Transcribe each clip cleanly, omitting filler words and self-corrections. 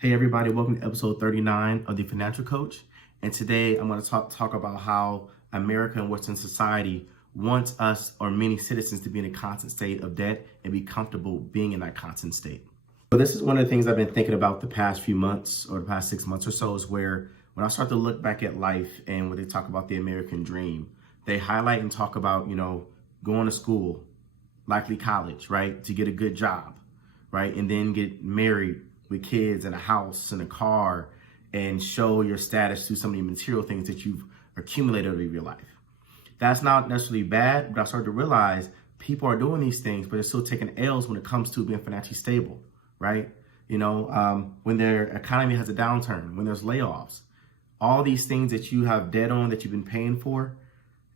Hey everybody, welcome to episode 39 of The Financial Coach. And today I'm going to talk about how America and Western society wants us or many citizens to be in a constant state of debt and be comfortable being in that constant state. So this is one of the things I've been thinking about the past few months or the past 6 months or so is where when I start to look back at life and when they talk about the American dream, they highlight and talk about, going to school, likely college, right? To get a good job, right? And then get married with kids and a house and a car and show your status through some of the material things that you've accumulated over your life. That's not necessarily bad, but I started to realize people are doing these things, but they're still taking L's when it comes to being financially stable, right? When their economy has a downturn, when there's layoffs, all these things that you have debt on that you've been paying for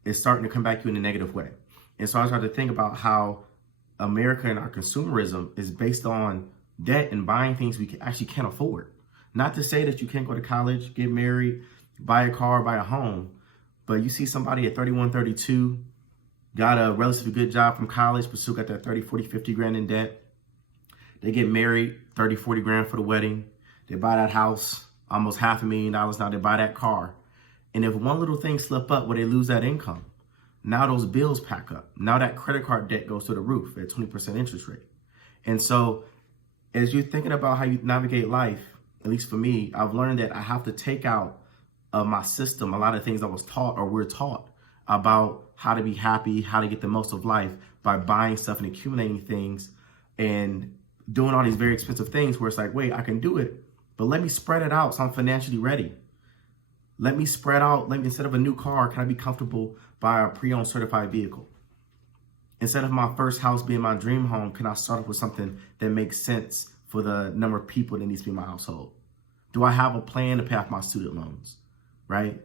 is starting to come back to you in a negative way. And so I started to think about how America and our consumerism is based on debt and buying things we actually can't afford. Not to say that you can't go to college, get married, buy a car, buy a home, but you see somebody at 31, 32, got a relatively good job from college, but still got that 30, 40, 50 grand in debt. They get married, 30, 40 grand for the wedding. They buy that house, almost $500,000 now. They buy that car. And if one little thing slip up where they lose that income, now those bills pack up. Now that credit card debt goes to the roof at 20% interest rate. And so as you're thinking about how you navigate life, at least for me, I've learned that I have to take out of my system a lot of things I was taught or we're taught about how to be happy, how to get the most of life by buying stuff and accumulating things and doing all these very expensive things where it's like, wait, I can do it, but let me spread it out so I'm financially ready. Let me spread out, instead of a new car, can I be comfortable by a pre-owned certified vehicle? Instead of my first house being my dream home, can I start off with something that makes sense for the number of people that needs to be in my household? Do I have a plan to pay off my student loans, right?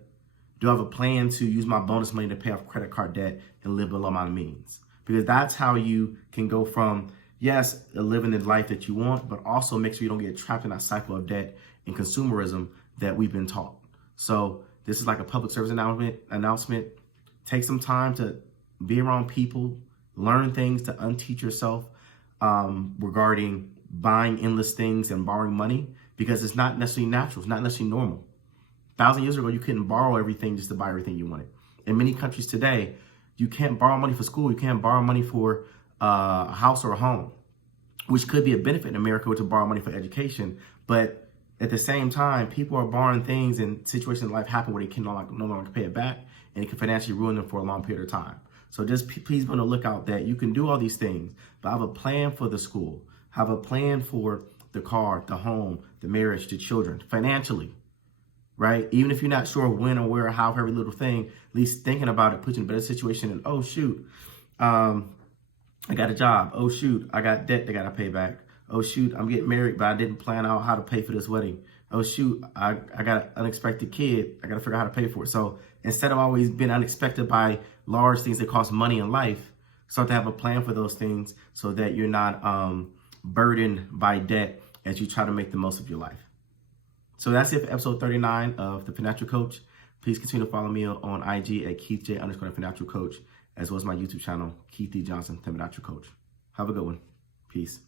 Do I have a plan to use my bonus money to pay off credit card debt and live below my means? Because that's how you can go from, yes, living the life that you want, but also make sure you don't get trapped in that cycle of debt and consumerism that we've been taught. So this is like a public service announcement. Take some time to be around people, learn things to unteach yourself regarding buying endless things and borrowing money, because it's not necessarily natural. It's not necessarily normal. 1,000 years ago, you couldn't borrow everything just to buy everything you wanted. In many countries today, you can't borrow money for school. You can't borrow money for a house or a home, which could be a benefit in America to borrow money for education. But at the same time, people are borrowing things and situations in life happen where they can no longer pay it back, and it can financially ruin them for a long period of time. So just please be on the lookout that you can do all these things, but have a plan for the school, have a plan for the car, the home, the marriage, the children, financially, right? Even if you're not sure when or where or how, every little thing, at least thinking about it puts you in a better situation. And oh shoot, I got a job. Oh shoot, I got debt that I got to pay back. Oh shoot, I'm getting married, but I didn't plan out how to pay for this wedding. Oh shoot, I got an unexpected kid. I got to figure out how to pay for it. So instead of always being unexpected by large things that cost money in life, start to have a plan for those things so that you're not burdened by debt as you try to make the most of your life. So that's it for episode 39 of The Financial Coach. Please continue to follow me on IG at KeithJ_Financial Coach, as well as my YouTube channel, Keith D. Johnson, The Financial Coach. Have a good one. Peace.